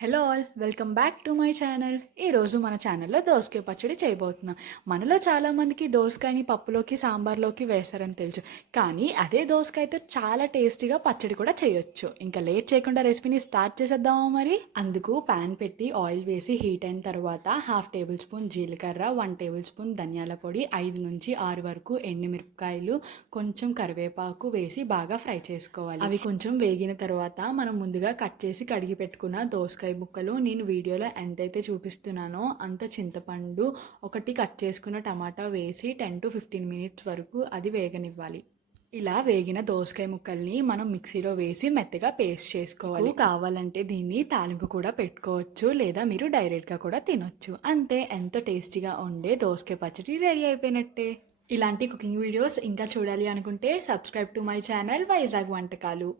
Hello all welcome back to my channel. ఈరోజు మన ఛానల్లో దోసకాయ పచ్చడి చేయబోతున్నాం. మనలో చాలామందికి దోసకాయని పప్పులోకి సాంబార్లోకి వేస్తారని తెలుసు, కానీ అదే దోసకాయతో చాలా టేస్టీగా పచ్చడి కూడా చేయొచ్చు. ఇంకా లేట్ చేయకుండా రెసిపీని స్టార్ట్ చేసేద్దామా మరి. అందుకు ప్యాన్ పెట్టి ఆయిల్ వేసి హీట్ అయిన తర్వాత 1/2 టేబుల్ స్పూన్ జీలకర్ర, 1 టేబుల్ స్పూన్ ధనియాల పొడి, 5 నుంచి 6 వరకు ఎండుమిరపకాయలు, కొంచెం కరివేపాకు వేసి బాగా ఫ్రై చేసుకోవాలి. అవి కొంచెం వేగిన తర్వాత మనం ముందుగా కట్ చేసి కడిగి పెట్టుకున్న దోసకాయ ముక్కలు, నేను వీడియోలో ఎంతైతే చూపిస్తున్నానో అంత చింతపండు, ఒకటి కట్ చేసుకున్న టమాటా వేసి 10 to 15 మినిట్స్ వరకు అది వేగనివ్వాలి. ఇలా వేగిన దోసకాయ ముక్కల్ని మనం మిక్సీలో వేసి మెత్తగా పేస్ట్ చేసుకోవాలి. కావాలంటే దీన్ని తాలింపు కూడా పెట్టుకోవచ్చు, లేదా మీరు డైరెక్ట్గా కూడా తినొచ్చు. అంతే, ఎంతో టేస్టీగా ఉండే దోసకాయ పచ్చడి రెడీ అయిపోయినట్టే. ఇలాంటి కుకింగ్ వీడియోస్ ఇంకా చూడాలి అనుకుంటే subscribe to my channel Vizag వంటకాలు.